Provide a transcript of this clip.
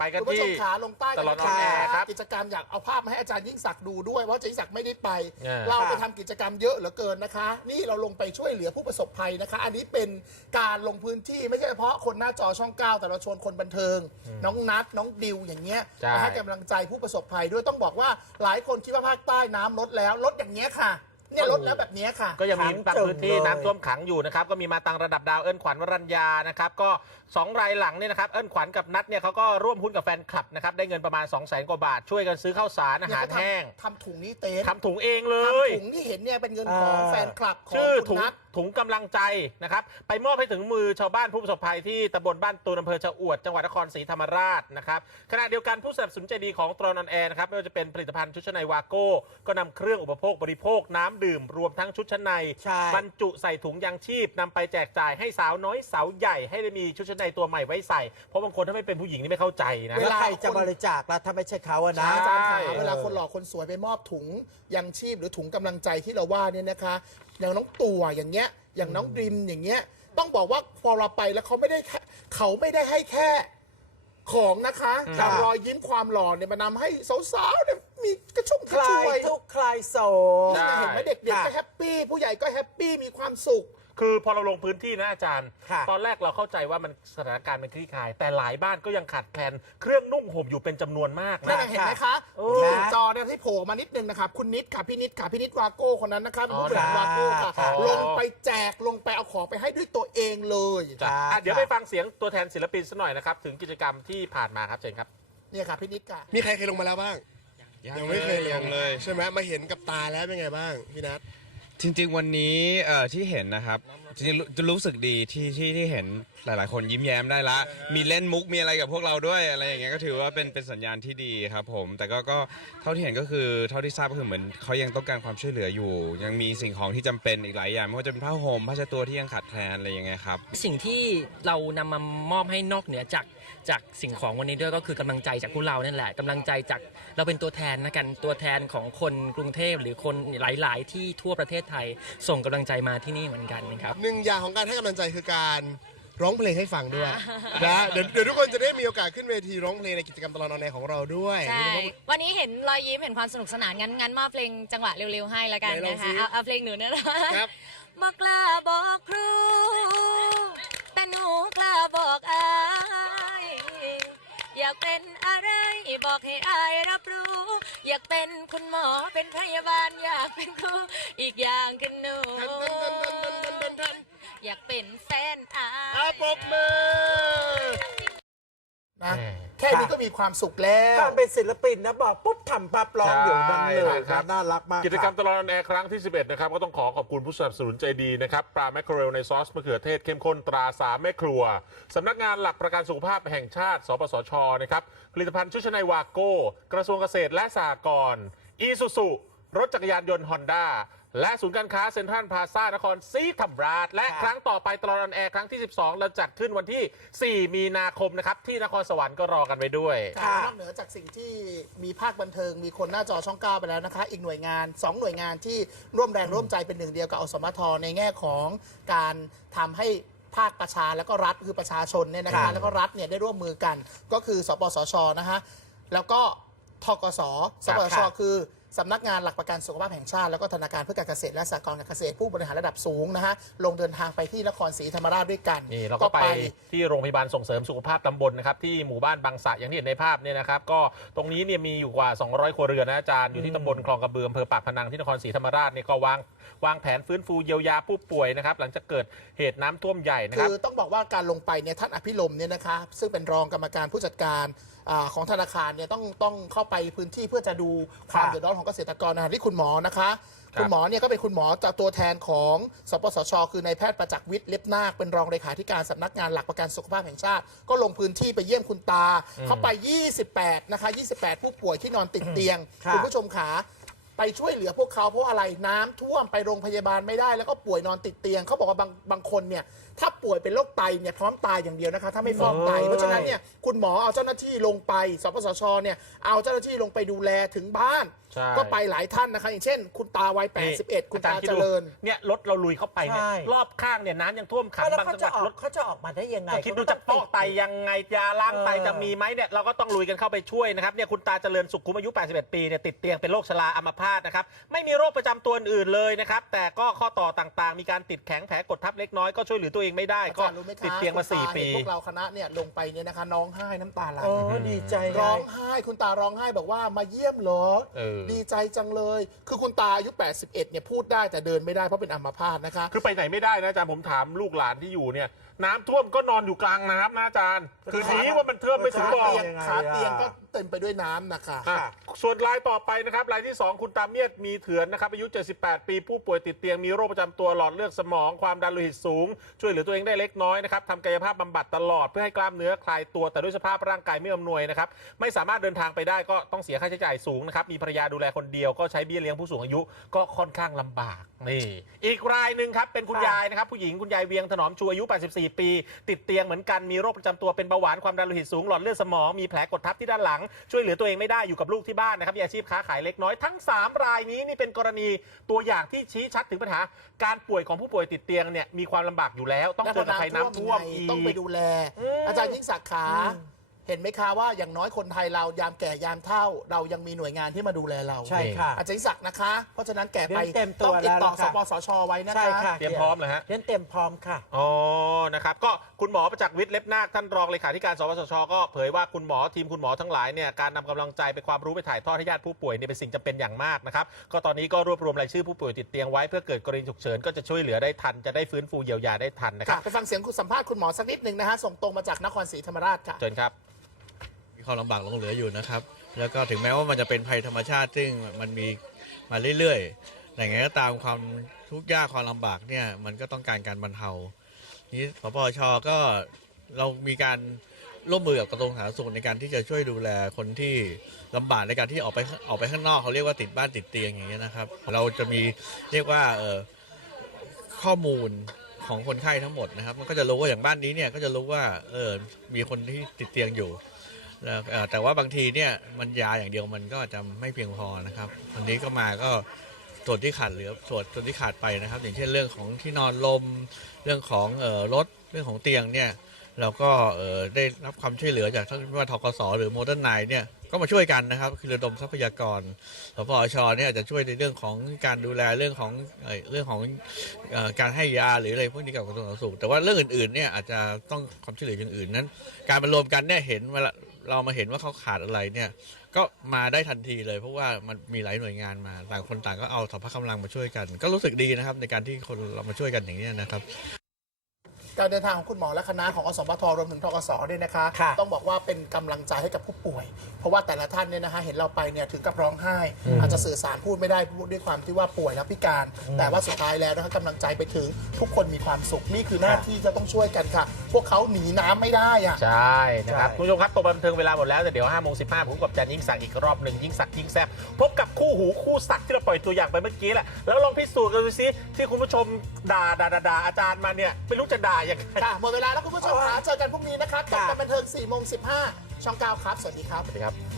ไปกันคุณผู้ชมที่ขาลงใต้ตกันลอดนะออนแอร์ครับ กิจกรรมอยากเอาภาพมาให้อาจารย์ยิ่งศักดิ์ดูด้วยว่าอาจารย์ยิ่งศักดิ์ไม่ได้ไป เออ เราไปทำกิจกรรมเยอะเหลือเกินนะคะ นี่เราลงไปช่วยเหลือผู้ประสบภัยนะคะ อันนี้เป็นการลงพื้นที่ไม่ใช่เฉพาะคนหน้าจอช่องเก้าแต่เราชวนคนบันเทิง น้องนัดน้องดิวอย่างเงี้ยใช่ มาให้กำลังใจผู้ประสบภัยด้วยต้องบอกว่าหลายคนคิดว่าภาคใต้น้ำลดแล้วลดอย่างเงี้ยค่ะ เนี่ยลดแล้วแบบเนี้ยค่ะก็ยังมีขังบางพื้นที่จมเลยน้ำท่วมขังอยู่นะครับก็มีมาตังระดับดาวเอิญขวัญวรัญญานะครับก็สองรายหลังเนี่ยนะครับเอิญขวัญกับนัทเนี่ยเขาก็ร่วมหุ้นกับแฟนคลับนะครับได้เงินประมาณ 2 0 0 0 0 0กว่าบาทช่วยกันซื้อข้าวสารอาหารเนี่ยเขาทำแห้งทำถุงนี้เต้นทำถุงเองเลยทำถุงที่เห็นเนี่ยเป็นเงินของอ่าแฟนคลับของชื่อคุถุณงนัทถุงกำลังใจนะครับ ไปมอบให้ถึงมือชาวบ้านผู้ประสบภัยที่ตำบลบ้านตูนอำเภอชะอวดจังหวัดนครศรีธรรมราชนะครับขณะเดียวกันผู้สนับสนุนใจดีของตรอนออนแอร์นะครับไม่ว่าจะเป็นผลิตภัณฑ์ชุดชั้นในวาโก้ ก็นำเครื่องอุปโภคบริโภคน้ำดื่ม รวมทั้งชุดชั้นใน ใช่ บรรจุใส่ถุงยางชีพนำไปแจกจ่ายให้สาวน้อยสาวใหญ่ให้ได้มีชุดชั้นในตัวใหม่ไว้ใส่ เพราะบางคนถ้าไม่เป็นผู้หญิงนี่ไม่เข้าใจนะแล้วเวลาใครจะคนบริจาคล่ะถ้าไม่ใช่เขาอะนะ อาจารย์ขาใช่ เวลาคนหล่อคนสวยไปมอบถุงยังชีพหรือถุงกำลังใจที่เราว่าเนี่ยนะคะอย่างน้องตัวอย่างเงี้ย อย่างน้องดริมอย่างเงี้ย ต้องบอกว่าพอเราไปแล้วเขาไม่ได้แค่เขาไม่ได้ให้แค่ของนะคะอืมแต่รอยยิ้มความหล่อเนี่ยมันนำให้สาวๆเนี่ยมีกระชุ่มกคระลาชวยยทุกข์คลายโศใช่กนี่ไงเห็นไหมเด็กๆก็ค่ะ แฮปปี้ผู้ใหญ่ก็แฮปปี้มีความสุข คือพอเราลงพื้นที่นะอาจารย์ ค่ะตอนแรกเราเข้าใจว่ามันสถานการณ์มันคลี่คลาย แต่หลายบ้านก็ยังขาดแคลนเครื่องนุ่งห่มอยู่เป็นจำนวนมากนั่นนะไงเห็นไหมคะโอ้ที่นะจอเนี่ยที่โผล่มานิดนึงนะครับ คุณนิดค่ะพี่นิดค่ะพี่นิดวาโก้คนนั้นนะคะเป็นผู้บริหารอ๋อวาโก้ค่ะค่ะลงไป ของไปให้ด้วยตัวเองเลยจ้ะค่ะอะเดี๋ยวไปฟังเสียงตัวแทนศิลปินสักหน่อยนะครับ ถึงกิจกรรมที่ผ่านมาครับเชิญครับ เนี่ยค่ะพี่นิดค่ะ มีใครเคยลงมาแล้วบ้าง ยังไม่เคยลงเลย ใช่ไหมมาเห็นกับตาแล้วเป็นไงบ้างพี่นัท จริงๆวันนี้เอ่อที่เห็นนะครับจริงๆรู้จะรู้สึกดีที่ที่ที่เห็นหลาย ๆ คนยิ้มแย้มได้ละ มีเล่นมุกมีอะไรกับพวกเราด้วยอะไรอย่างเงี้ยก็ถือว่าเป็นเป็นสัญญาณที่ดีครับผม แต่ก็ก็เท่าที่เห็นก็คือเท่าที่ทราบก็คือเหมือนเขายังต้องการความช่วยเหลืออยู่ ยังมีสิ่งของที่จำเป็นอีกหลายอย่างไม่ว่าจะเป็นผ้าห่มผ้าเช็ดตัวที่ยังขาดแคลนอะไรอย่างเงี้ยครับ สิ่งที่เรานำมามอบให้นอกเหนือจากจากสิ่งของวันนี้ด้วยก็คือกำลังใจจากพวกเรานั่นแหละกำลังใจจากเราเป็นตัวแทนนะกันตัวแทนของคนกรุงเทพหรือคนหลาย ๆ ที่ทั่วประเทศไทย ส่งกำลังใจมาที่นี่เหมือนกันนะครับ หนึ่งอย่างของการให้กำลังใจคือการร้องเพลงให้ฟังด้วยนะเดี๋ยวเดี๋ยวทุกคนจะได้มีโอกาสขึ้นเวทีร้องเพลงในกิจกรรมตลอดออนแอร์ของเราด้วยใช่ วันนี้เห็นรอยยิ้มเห็นความสนุกสนานงั้นงั้นมอบเพลงจังหวะเร็วๆให้ละกันไหนลองนะคะสิเอาเอาเพลงหนูเนี่ยนะครับ บอกกล้าบอกครู แต่หนูกล้าบอกอายอยากเป็นอะไรบอกให้อายรับรู้ อยากเป็นคุณหมอเป็นพยาบาลอยากเป็นครู อีกอย่างคือหนู อยากเป็นแฟนอาอาปรบมือนะแหมแค่นี้ก็มีความสุขแล้วการเป็นศิลปินนะบอกปุ๊บทำปั๊บร้องอยู่นั่นเลยใช่ครันะบน่ารักมาก กิจกรรมคตลอดออนแอร์ครั้งที่ 11 นะครับ ก็ต้องขอขอบคุณผู้สนับสนุนใจดีนะครับ ปลาแมคเคอเรลในซอสมะเขือเทศเข้มข้นตราสามแม่ครัวสำนักงานหลักประกันสุขภาพแห่งชาติ สปสช นะครับ ผลิตภัณฑ์ชุดชั้นในวาโก้ กระทรวงเกษตรและสหกรณ์อีซูซุรถจักรยานยนต์ฮอนด้า และศูนย์การค้าเซ็นทรัลพลาซ่านครศรีธรรมราช และครับครั้งต่อไปตลอดออนแอร์ครั้งที่ 12 เราจัดขึ้นวันที่ 4 มีนาคมนะครับ ที่นครสวรรค์ก็รอกันไว้ด้วย ค่ะนอกเหนือจากสิ่งที่มีภาคบันเทิงมีคนหน้าจอช่องเก้าไปแล้วนะคะ อีกหน่วยงาน 2 หน่วยงานที่ร่วมแรงร่วมใจเป็นหนึ่งเดียวกับอสมทในแง่ของการทำให้ภาคประชาแล้วก็รัฐคือประชาชนเนี่ยนะครัคะบ แล้วก็รัฐเนี่ยได้ร่วมมือกัน ก็คือสปสชนะคะแล้วก็ทกสสปสชคือ สำนักงานหลักประกันสุขภาพแห่งชาติ แล้วก็ธนาคารเพื่อการเกษตรและสหกรณ์การเกษตรผู้บริหารระดับสูงนะฮะลงเดินทางไปที่นครศรีธรรมราชด้วยกันนี่เราก็ไปที่โรงพยาบาลส่งเสริมสุขภาพตำบลนะครับที่หมู่บ้านบางสะอย่างที่เห็นในภาพเนี่ยนะครับก็ตรงนี้เนี่ยมีอยู่กว่า 200 ครัวเรือนนะอาจารย์อยู่ที่ตำบลคลองกระเบืออำเภอปากพนังที่นครศรีธรรมราชเนี่ยก็วางวางแผนฟื้นฟูเยียวยาผู้ป่วยนะครับหลังจากเกิดเหตุน้ำท่วมใหญ่นะคคืรับอต้องบอกว่าการลงไปเนี่ยท่านอภิรมย์เนี่ยนะคะซึ่งเป็นรองกรรมการผู้จัดการ อาของธนาคารเนี่ยต้องต้องเข้าไปพื้นที่เพื่อจะดูความค่ะเดือดร้อนของเกษตรกรนะที่คุณหมอนะคะครับคุณหมอเนี่ยก็เป็นคุณหมอจากตัวแทนของสปสช คือนายแพทย์ประจักษ์วิทย์เล็บนาคเป็นรองเลขาธิการสำนักงานหลักประกันสุขภาพแห่งชาติ ก็ลงพื้นที่ไปเยี่ยมคุณตา เข้าไป 28 นะคะ 28 ผู้ป่วยที่นอนติดเตียงค่ะคุณผู้ชมขา ไปช่วยเหลือพวกเขาเพราะอะไรน้ำท่วมไปโรงพยาบาลไม่ได้แล้วก็ป่วยนอนติดเตียงเขาบอกว่าบางบางคนเนี่ยถ้าป่วยเป็นโรคไตเนี่ยพร้อมตายอย่างเดียวนะคะ ถ้าไม่ฟอกไต เพราะฉะนั้นเนี่ยคุณหมอเอาเจ้าหน้าที่ลงไปสปสชเนี่ยเอาเจ้าหน้าที่ลงไปดูแลถึงบ้าน ใช่ ก็ไปหลายท่านนะคะ อย่างเช่น คุณตาวัย81 คุณตาเจริญ เนี่ยรถเราลุยเข้าไปเนี่ยใช่ รอบข้างเนี่ยน้ำยังท่วมขังแล้วบางเขาจังหจะวัดออรกถเขาจะออกมาได้ยังไงก็คิดดูจะฟอกไตยังไงยาล้างไตเออจะมีไหมเนี่ยเราก็ต้องลุยกันเข้าไปช่วยนะครับเนี่ยคุณตาเจริญสุขุมอายุ 81 ปีเนี่ยติดเตียงเป็นโรคชราอัมพาตนะครับไม่มีโรคประจำตัวอื่นเลยนะครับแต่ก็ข้อต่อต่างๆ มีการติดแข็งแผลกดทับเล็กน้อยก็ช่วยเหลือตัวเองไม่ได้อาก็จารย์รู้ไหมคะติดเตียงมาคุณ4ปีเห็นพวกเราคณะเนี่ยลงไปเนี่ยนะคะน้องไห้น้ำตาไหลโอ้ดีใจไร้องไห้คุณตาร้องไห้บอกว่ามาเยี่ยมเหรอ เออ ดีใจจังเลย คือคุณตาอายุ 81 เนี่ยพูดได้แต่เดินไม่ได้เพราะเป็นอัมพาตนะคะ คือไปไหนไม่ได้นะอาจารย์ผมถามลูกหลานที่อยู่เนี่ย น้ำท่วมก็นอนอยู่กลางน้ำนะอาจารย์ คือดีว่ามันเท่วมไม่ถึงขาบ่อ เตียงยังไงขาอะเตียงก็เต็มไปด้วยน้ำนะคะ อะส่วนรายต่อไปนะครับรายที่ 2 คุณตาเมียดมีเถือนนะครับอายุ 78 ปีผู้ป่วยติดเตียงมีโรคประจำตัวหลอดเลือดสมองความดันโลหิตสูง ช่วยเหลือตัวเองได้เล็กน้อยนะครับทำกายภาพบำบัดตลอดเพื่อให้กล้ามเนื้อคลายตัวแต่ด้วยสภาพร่างกายไม่อำนวยนะครับไม่สามารถเดินทางไปได้ก็ต้องเสียค่าใช้จ่ายสูงนะครับมีภรรยาดูแลคนเดียวก็ใช้เบี้ยเลี้ยงผู้สูงอายุก็ค่อนข้างลำบากนี่อีกรายหนึ่งครับเป็นคุณยายนะครับผู้หญิงคุณยายเวียงถนอมชูอายุ 84ปี ติดเตียงเหมือนกันมีโรคประจำตัวเป็นเบาหวานความดันโลหิตสูงหลอดเลือดสมองมีแผลกดทับที่ด้านหลัง ช่วยเหลือตัวเองไม่ได้อยู่กับลูกที่บ้านนะครับมีอาชีพค้าขายเล็กน้อยทั้ง 3 รายนี้นี่เป็นกรณีตัวอย่างที่ชี้ชัดถึงปัญหา การป่วยของผู้ป่วยติดเตียงเนี่ยมีความลำบากอยู่แล้ว ต้องเจอกับภัยน้ำท่วมไงอีกต้องไปดูแล อืมอาจารย์ยิ่งศักดิ์ขา อืม เห็นไหมคะว่าอย่างน้อยคนไทยเรายามแก่ยามเฒ่า เรายังมีหน่วยงานที่มาดูแลเราใช่ค่ะอาจารย์ยิ่งศักดิ์นะคะ เพราะฉะนั้นแก่ไปเรียนเต็มตัวต้องติดต่อแล้วสล่ะปค่ะสชไว้นะคะใช่ค่ะเตรียมพร้อมเลยฮะ เรียนเต็มพร้อมค่ะ อ๋อ นะครับ ก็คุณหมอประจักษ์วิทย์เล็บนาคท่านรองเลขาธิการสปสช ก็เผยว่าคุณหมอทีมคุณหมอทั้งหลายเนี่ยการนำกำลังใจไปความรู้ไปถ่ายทอดให้ญาติผู้ป่วยเนี่ยเป็นสิ่งจำเป็นอย่างมากนะครับ ก็ตอนนี้ก็รวบรวมรายชื่อผู้ป่วยติดเตียงไว้เพื่อเกิดกรณีฉุกเฉินก็จะช่วยเหลือได้ทันจะได้ฟื้นฟูเยียวยาได้ทันนะคค่ะรับไปฟังเสียงคุณสัมภาษณ์คุณหมอสักนิดหนึ่งนะคะส่งตรงมาจากนครศรีธรรมราชค่ะ เชิญครับ มีความลำบากหลงเหลืออยู่นะครับ แล้วก็ถึงแม้ว่ามันจะเป็นภัยธรรมชาติ ซึ่งมันมีมาเรื่อยๆแต่ไงก็ตามความทุกข์ยากความลำบากเนี่ยมันก็ต้องการการบรรเทา นี้สปชก็เรามีการร่วมมือกับกระทรวงสาธารณสุขในการที่จะช่วยดูแลคนที่ลำบากในการที่ออกไปออกไปข้างนอกเขาเรียกว่าติดบ้านติดเตียงอย่างเงี้ยนะครับ เราจะมีเรียกว่าเอ่อข้อมูลของคนไข้ทั้งหมดนะครับ มันก็จะรู้ว่าอย่างบ้านนี้เนี่ยก็จะรู้ว่าเออมีคนที่ติดเตียงอยู่ แล้วแต่ว่าบางทีเนี่ยมันยาอย่างเดียวมันก็จะไม่เพียงพอนะครับวันนี้ก็มาก็ส่วนที่ขาดเหลือส่วนส่วนที่ขาดไปนะครับ อย่างเช่นเรื่องของที่นอนลม เรื่องของรถเรื่องของเตียงเนี่ยเราก็ได้รับความช่วยเหลือจากทั้งว่าทกสหรือโมเดิร์นไนเนี่ย ก็มาช่วยกันนะครับ คือระดมทรัพยากรสพชเนี่ยอาจจะช่วยในเรื่องของการดูแลเรื่องของเรื่องของการให้ยาหรืออะไรพวกนี้กับกระทรวงสาธารณสุขแต่ว่าเรื่องอื่นๆเนี่ยอาจจะต้องความช่วยเหลืออย่างอื่นนั้น การมารวมกันเนี่ยเห็นเวลาเรามาเห็นว่าเขาขาดอะไรเนี่ยก็มาได้ทันทีเลย เพราะว่ามันมีหลายหน่วยงานมาต่างคนต่างก็เอาสรรพกำลังมาช่วยกัน ก็รู้สึกดีนะครับในการที่คนเรามาช่วยกันอย่างนี้นะครับ การเดินทางของคุณหมอและคณะของอสมทรวมถึงทกสด้วยนะคะ ค่ะต้องบอกว่าเป็นกำลังใจให้กับผู้ป่วย เพราะว่าแต่ละท่านเนี่ยนะคะเห็นเราไปเนี่ยถึงกับร้องไห้ อาจจะสื่อสารพูดไม่ได้พูดด้วยความที่ว่าป่วยและพิการ แต่ว่าสุดท้ายแล้วนะคะกำลังใจไปถึงทุกคนมีความสุขนี่คือหน้าที่จะต้องช่วยกันค่ะ พวกเขาหนีน้ำไม่ได้อะ ใช่นะครับใช่ คุณผู้ชมครับตัวบันเทิงเวลาหมดแล้วแต่เดี๋ยว5โมง15ผมกับอาจันยิ่งศักดิ์อีกรอบหนึ่งยิ่งศักดิ์ยิ่งแซ่บพบกับคู่หูคู่ศักดิ์ที่เราปล่อยตัวอย่างไปเมื่อกี้แหละแล้วลองพิสูจน์กันดูซิที่คุณผู้ชมด่าด่าด่าด่าอาจารย์มาเนี่ยไม่รู้จะด่ายังไง ค่ะหมดเวลาแล้วคุณผู้ชมคะเจอกันพรุ่งนี้นะคะกับค่ะ การบันเทิง4โมงสิช่อง9ครับ สวัสดีครับ สวัสดีครับ